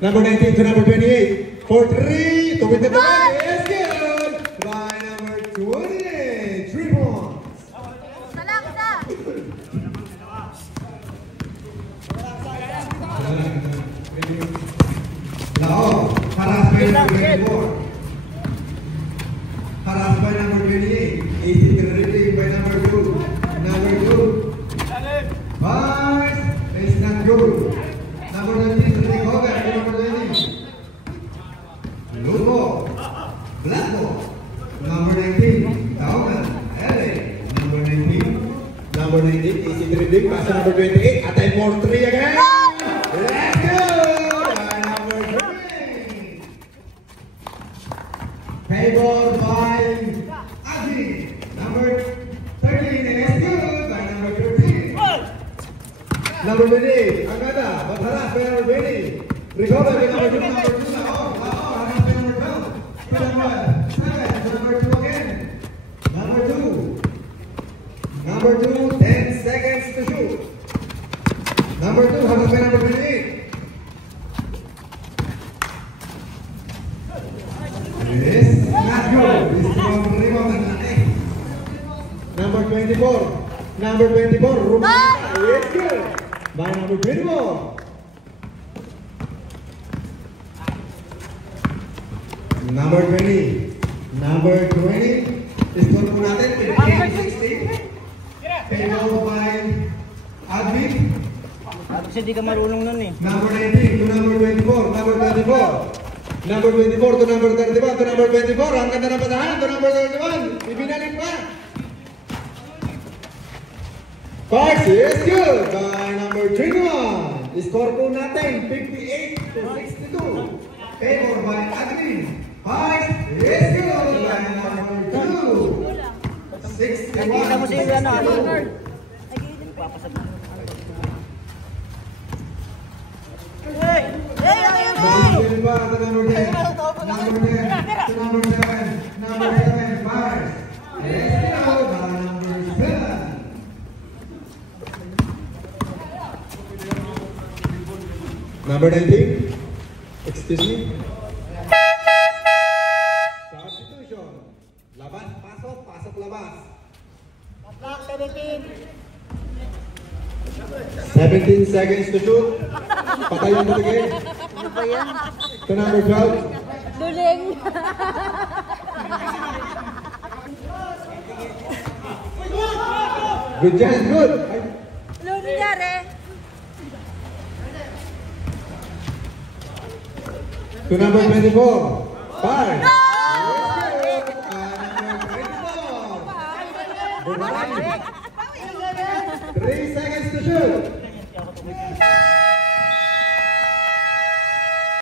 Number 19 to number 28. For 3 to win the point. Is good by number 28. 3 points. Lao, haras by number 24. Haras by number 28. Easy dribbling by number 2. Number 2. Pass is not good. Number 19 to take over. Number 20. Blue ball. Black ball. Number 19. Down. LA. Number 19. Number 19. Easy dribbling. Pass to number 28. Atay for 3 again. Let's go. Number 3. Favor by Adi. Number 13. And it's good by number 13. Number 20. Agada. Batharas by number 20. Recover by number 2. Number 2. Haras by number 12. Number 7. Number 2 again. Number 2. Number 2. 10 seconds to shoot. Number 2. Haras by number 28. Yes, not good. This is from rebound and nothing. Number 24. Number 24. Rumah. Yes, good. By number 24. Number 20. Number 20. Score po natin. 15-16. Favor by Admin. Kasi di ka marunong nun eh. Number 19 to number 24. Number 24. Number 24 to number 31 to number 24. Ang ganda ng patahan to number 31. Ibinalik pa. Pass is good by number 21. Score po natin 58-62. Favor by Admin. Pass is good by number 2. 61. Nakita mo siya ano? Hey! Hey! Number 10 to number 10. Number 10 to number 7. Number 7. Pass is good by number 7. Number 19. Excuse me. Substitution. Labas, pasok, pasok, labas. 17 seconds to shoot. Patay yung natigay. Ano ba yan? To number 12. Duling! Good chance, good. Ano nangyari? To number 24. Five. No! Number 24. 3 seconds to shoot.